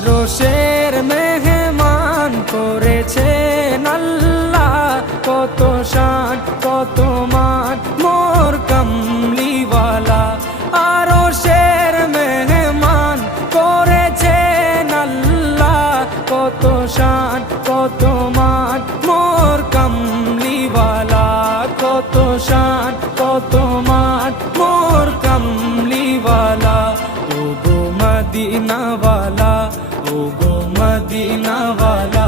আরশের মেহমান করেছেন আল্লাহ, কত শান কত মান মোর কামলিওয়ালা। আরশের মেহমান করেছেন আল্লাহ, কত শান কত মান মোর কামলিওয়ালা, কত শান কত মান মোর কামলিওয়ালা। ও গো মদিনাওয়ালা, ও গো মদিনাওয়ালা।